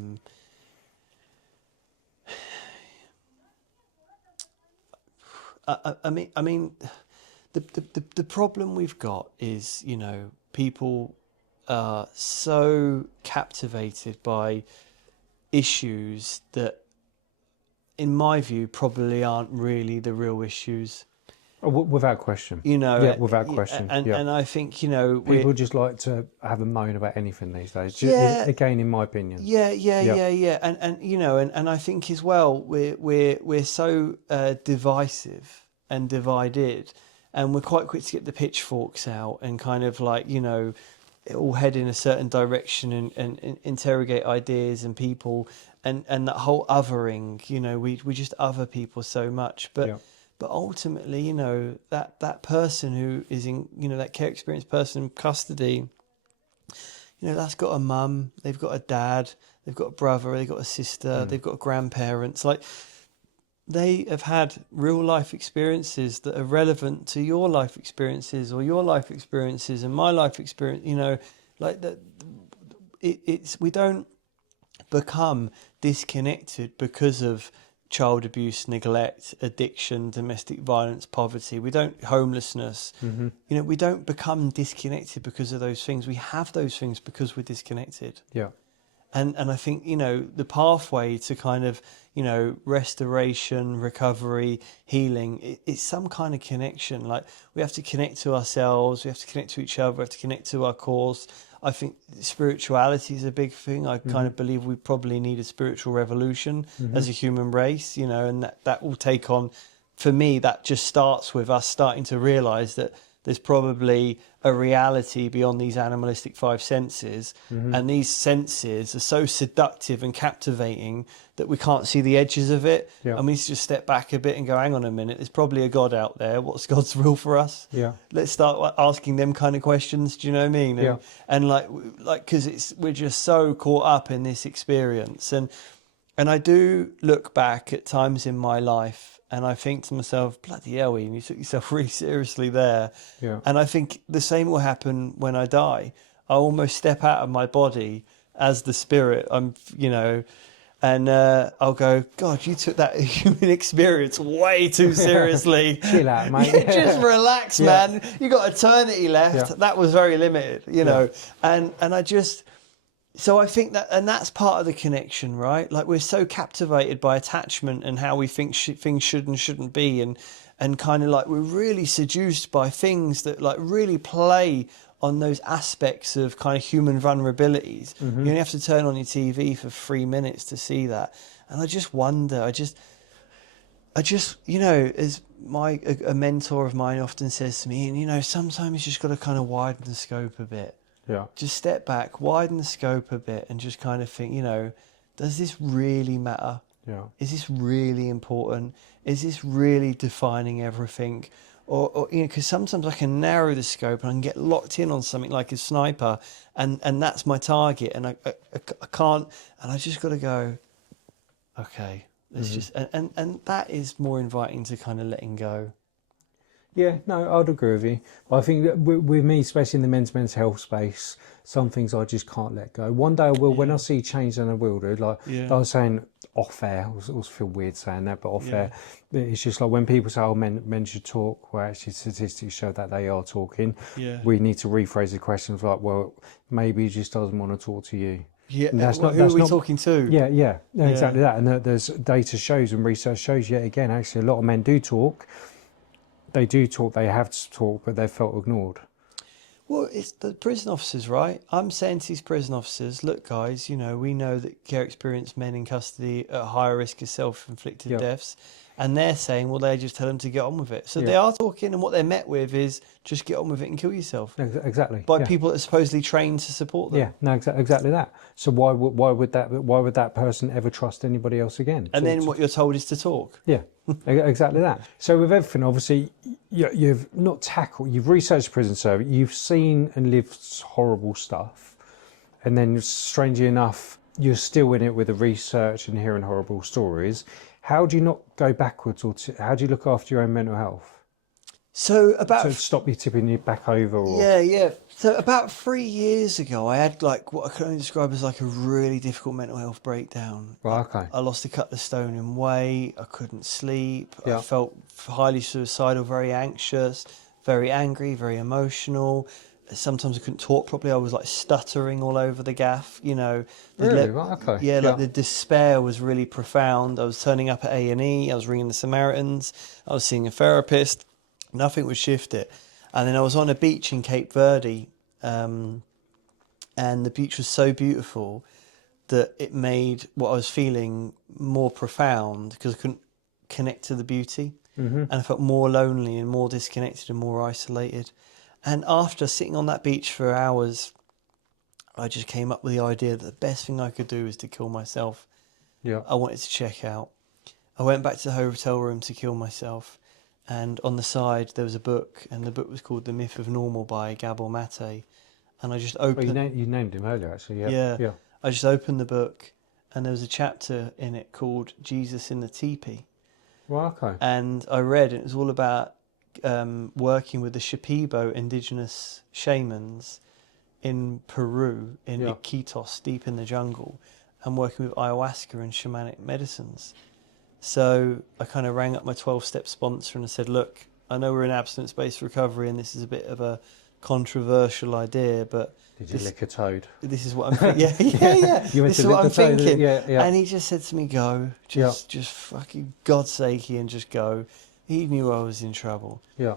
mean, the problem we've got is, you know, people are so captivated by issues that, in my view, probably aren't really the real issues. Without question. You know, without question. And I think, you know, people just like to have a moan about anything these days. Again, in my opinion. Yeah. And you know, and I think as well, we're so divisive and divided, and we're quite quick to get the pitchforks out and kind of like, you know, all head in a certain direction and interrogate ideas and people, and that whole othering, you know, we just other people so much, but ultimately, you know, that person who is in, you know, that care experienced person in custody, you know, that's got a mum, they've got a dad, they've got a brother, they've got a sister, they've got grandparents, like they have had real life experiences that are relevant to your life experiences or your life experiences and my life experience, you know, like that. It's we don't become disconnected because of child abuse, neglect, addiction, domestic violence, poverty. We don't, homelessness, you know, we don't become disconnected because of those things. We have those things because we're disconnected. Yeah. And I think, you know, the pathway to kind of, you know, restoration, recovery, healing, it's some kind of connection. Like, we have to connect to ourselves, we have to connect to each other, we have to connect to our cause. I think spirituality is a big thing. I kind of believe we probably need a spiritual revolution as a human race, you know, and that will take on, for me, that just starts with us starting to realise that there's probably a reality beyond these animalistic five senses. And these senses are so seductive and captivating that we can't see the edges of it. Yeah. And we need to just step back a bit and go, hang on a minute, there's probably a God out there. What's God's will for us? Yeah. Let's start asking them kind of questions. Do you know what I mean? And, Yeah. and like, because we're just so caught up in this experience. And I do look back at times in my life, and I think to myself, bloody hell, Ian, you took yourself really seriously there. Yeah. And I think the same will happen when I die. I almost step out of my body as the spirit. I'm, you know, and I'll go, God, you took that human experience way too seriously. Chill out, mate. Yeah, just relax, man. You got eternity left. Yeah. That was very limited, you know. And I just... So I think that, and that's part of the connection, right? Like, we're so captivated by attachment and how we think things should and shouldn't be, and kind of like we're really seduced by things that like really play on those aspects of kind of human vulnerabilities. You only have to turn on your TV for 3 minutes to see that. And I just wonder, I just, you know, as a mentor of mine often says to me, and you know, sometimes you just got to kind of widen the scope a bit. Yeah. Just step back, widen the scope a bit, and just kind of think, you know, does this really matter? Yeah. Is this really important? Is this really defining everything? Or you know, because sometimes I can narrow the scope and I can get locked in on something like a sniper, and that's my target, and I can't, and I just got to go, okay, let's just, and that is more inviting to kind of letting go. Yeah, no, I'd agree with you. I think that with me, especially in the mental health space, some things I just can't let go. One day I will, when I see change, and I will do. Like I was saying off air, I always feel weird saying that, but off air, it's just like when people say, oh, men should talk, well, actually statistics show that they are talking. Yeah. We need to rephrase the questions like, well, maybe he just doesn't want to talk to you. Yeah, who are we talking to? Yeah, exactly that. And there's data shows and research shows yet again, actually, a lot of men do talk. They do talk, they have to talk, but they felt ignored. Well, it's the prison officers, right? I'm saying to these prison officers, look, guys, you know, we know that care experienced men in custody are at higher risk of self-inflicted deaths. And they're saying, well, they just tell them to get on with it. So they are talking, and what they're met with is just get on with it and kill yourself. Exactly. By people that are supposedly trained to support them. Yeah, no, exactly that. So why would that person ever trust anybody else again? And then what you're told is to talk. Yeah, exactly that. So with everything, obviously, you've not tackled, you've researched prison service, you've seen and lived horrible stuff, and then strangely enough, you're still in it with the research and hearing horrible stories. How do you not go backwards, or how do you look after your own mental health? So stop you tipping you back over? Or... Yeah. So about 3 years ago, I had like what I can only describe as like a really difficult mental health breakdown. Right, okay. I lost a couple of stone in weight. I couldn't sleep. Yeah. I felt highly suicidal, very anxious, very angry, very emotional. Sometimes I couldn't talk properly. I was like stuttering all over the gaff, you know. Really? Right, okay. Yeah, like the despair was really profound. I was turning up at A&E. I was ringing the Samaritans. I was seeing a therapist. Nothing would shift it. And then I was on a beach in Cape Verde, and the beach was so beautiful that it made what I was feeling more profound, because I couldn't connect to the beauty. And I felt more lonely and more disconnected and more isolated. And after sitting on that beach for hours, I just came up with the idea that the best thing I could do was to kill myself. Yeah. I wanted to check out. I went back to the hotel room to kill myself. And on the side, there was a book, and the book was called The Myth of Normal by Gabor Mate. And I just opened... Oh, you named him earlier, actually. Yeah. I just opened the book, and there was a chapter in it called Jesus in the Teepee. Well, okay. And I read, and it was all about working with the Shipibo indigenous shamans in Peru, in Iquitos, deep in the jungle, and working with ayahuasca and shamanic medicines. So I kind of rang up my 12-step sponsor and I said, look, I know we're in abstinence-based recovery and this is a bit of a controversial idea, but Did you lick a toad? This is what I'm thinking. Yeah. You went This to is what lick I'm the toad, thinking. yeah. And he just said to me, go. Just fucking God's sake, and just go. He knew I was in trouble. Yeah.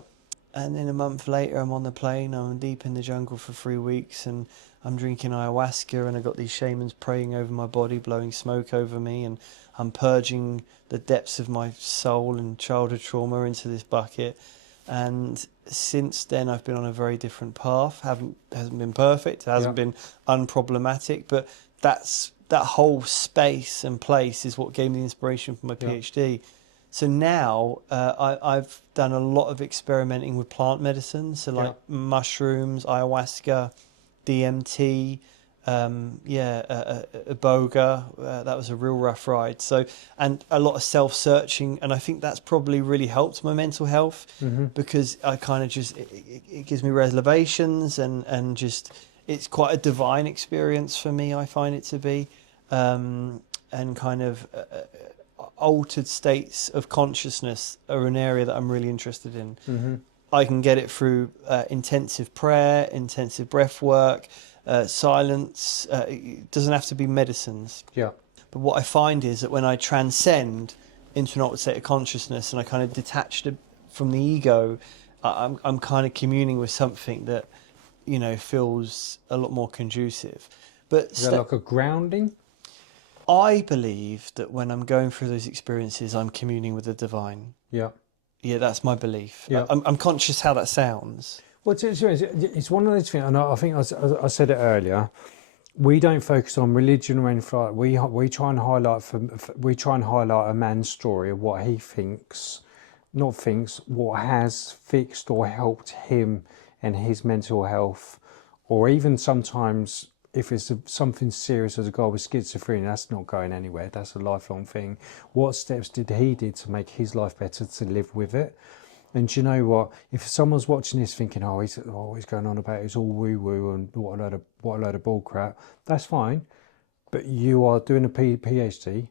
And then a month later, I'm on the plane. I'm deep in the jungle for 3 weeks, and I'm drinking ayahuasca, and I got these shamans praying over my body, blowing smoke over me, and I'm purging the depths of my soul and childhood trauma into this bucket. And since then, I've been on a very different path. Hasn't been perfect. It hasn't been unproblematic, but that whole space and place is what gave me the inspiration for my PhD. So now I've done a lot of experimenting with plant medicine, so like mushrooms, ayahuasca, DMT, iboga. That was a real rough ride. So, and a lot of self-searching, and I think that's probably really helped my mental health because I kind of just it gives me revelations and just it's quite a divine experience for me. I find it to be, and kind of. Altered states of consciousness are an area that I'm really interested in. I can get it through intensive prayer, intensive breath work, silence. It doesn't have to be medicines. Yeah. But what I find is that when I transcend into an altered state of consciousness and I kind of detach from the ego, I'm kind of communing with something that, you know, feels a lot more conducive. But is that like a grounding? I believe that when I'm going through those experiences, I'm communing with the divine. Yeah. Yeah, that's my belief. Yeah. I'm conscious how that sounds. Well, it's one of those things, and I think I said it earlier. We don't focus on religion or anything like that. We try and highlight a man's story of what he thinks, what has fixed or helped him and his mental health, or even sometimes. If it's something serious as a guy with schizophrenia, that's not going anywhere. That's a lifelong thing. What steps did he do to make his life better, to live with it? And do you know what? If someone's watching this thinking, he's going on about it's all woo woo and what a load of bull crap, that's fine. But you are doing a PhD.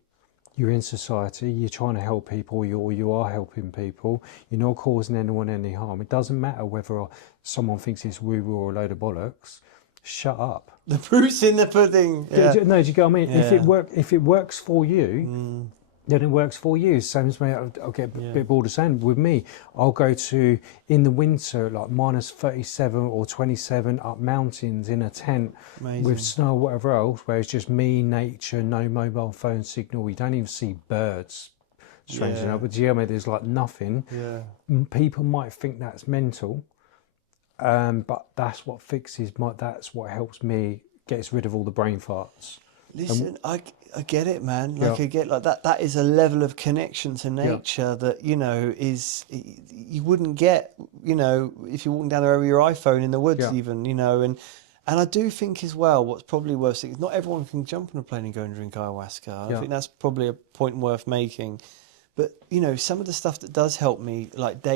You're in society. You're trying to help people. You are helping people. You're not causing anyone any harm. It doesn't matter whether someone thinks it's woo woo or a load of bollocks. Shut up. The proof's in the pudding. No, do you get what I mean? Yeah. If it works for you, then it works for you. Same as me, I'll get a bit bored of saying with me. I'll go to in the winter like minus 37 or 27 up mountains in a tent with snow or whatever else, where it's just me, nature, no mobile phone signal. You don't even see birds. Strange enough, but there's like nothing. Yeah. People might think that's mental. But that's what that's what helps me, gets rid of all the brain farts. Listen, I get it, man. Like I get like that. That is a level of connection to nature that, you know, is you wouldn't get, you know, if you're walking down the road with your iPhone in the woods, even, you know. And I do think as well, what's probably worth is not everyone can jump on a plane and go and drink ayahuasca. I think that's probably a point worth making. But you know, some of the stuff that does help me, like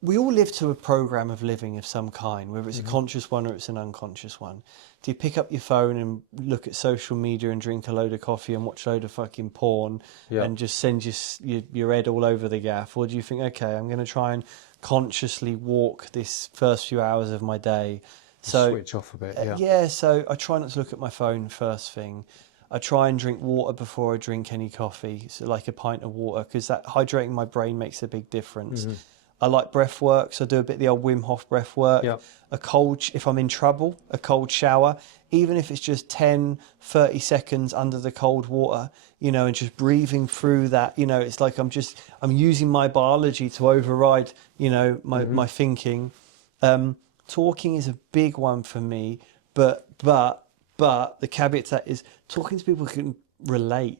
we all live to a program of living of some kind, whether it's a conscious one or it's an unconscious one. Do you pick up your phone and look at social media and drink a load of coffee and watch a load of fucking porn and just send your head all over the gaff? Or do you think, okay, I'm going to try and consciously walk this first few hours of my day? So switch off a bit, so I try not to look at my phone first thing. I try and drink water before I drink any coffee, so like a pint of water, because that hydrating my brain makes a big difference. I like breath work, so I do a bit of the old Wim Hof breath work. If I'm in trouble, a cold shower, even if it's just 10, 30 seconds under the cold water, you know, and just breathing through that, you know, it's like I'm using my biology to override, you know, my thinking. Talking is a big one for me, but the caveat to that is talking to people who can relate.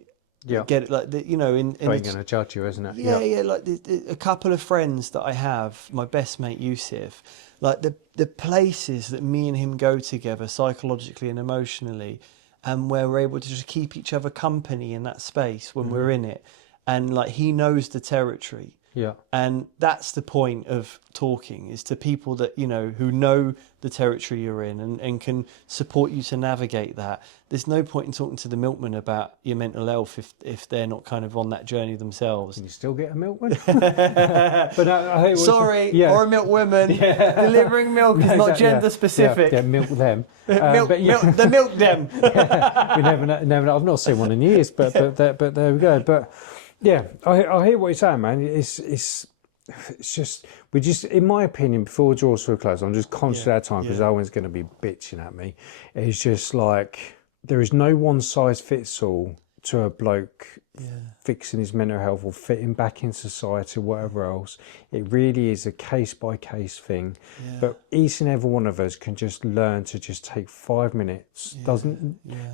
Get it, like you know, in ain't going to judge you, isn't it? Yeah. Like a couple of friends that I have, my best mate Yusuf, like the places that me and him go together psychologically and emotionally, and where we're able to just keep each other company in that space when we're in it, and like he knows the territory. Yeah. And that's the point of talking, is to people that, you know, who know the territory you're in and can support you to navigate that. There's no point in talking to the milkman about your mental health if they're not kind of on that journey themselves. Can you still get a milkman? But I Sorry, yeah. or a milk woman. Delivering milk is not gender specific. Yeah, milk them. The milk them. We never know. I've not seen one in years, but there we go. But yeah, I hear what you're saying, man. It's just, we just, in my opinion, before it draws to a close, I'm just conscious of time because Owen's going to be bitching at me. It's just like, there is no one size fits all to a bloke fixing his mental health or fitting back in society or whatever else. It really is a case by case thing. But each and every one of us can just learn to just take 5 minutes.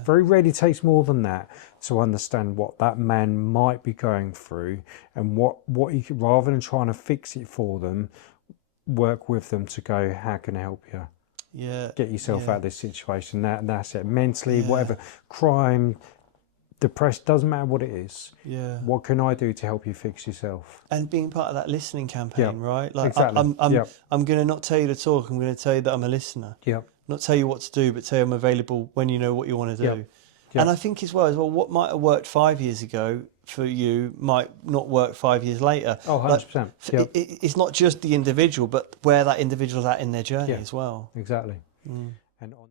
Very rarely takes more than that to understand what that man might be going through, and what you could, rather than trying to fix it for them, work with them to go, how can I help you? Get yourself out of this situation. That's it. Mentally, whatever, crime, depressed, doesn't matter what it is. What can I do to help you fix yourself? And being part of that listening campaign, right? Like, exactly. I'm going to not tell you to talk. I'm going to tell you that I'm a listener. Not tell you what to do, but tell you I'm available when you know what you want to do. And I think as well, what might have worked 5 years ago for you might not work 5 years later. Oh, 100%. It's not just the individual, but where that individual's at in their journey as well. Exactly. And on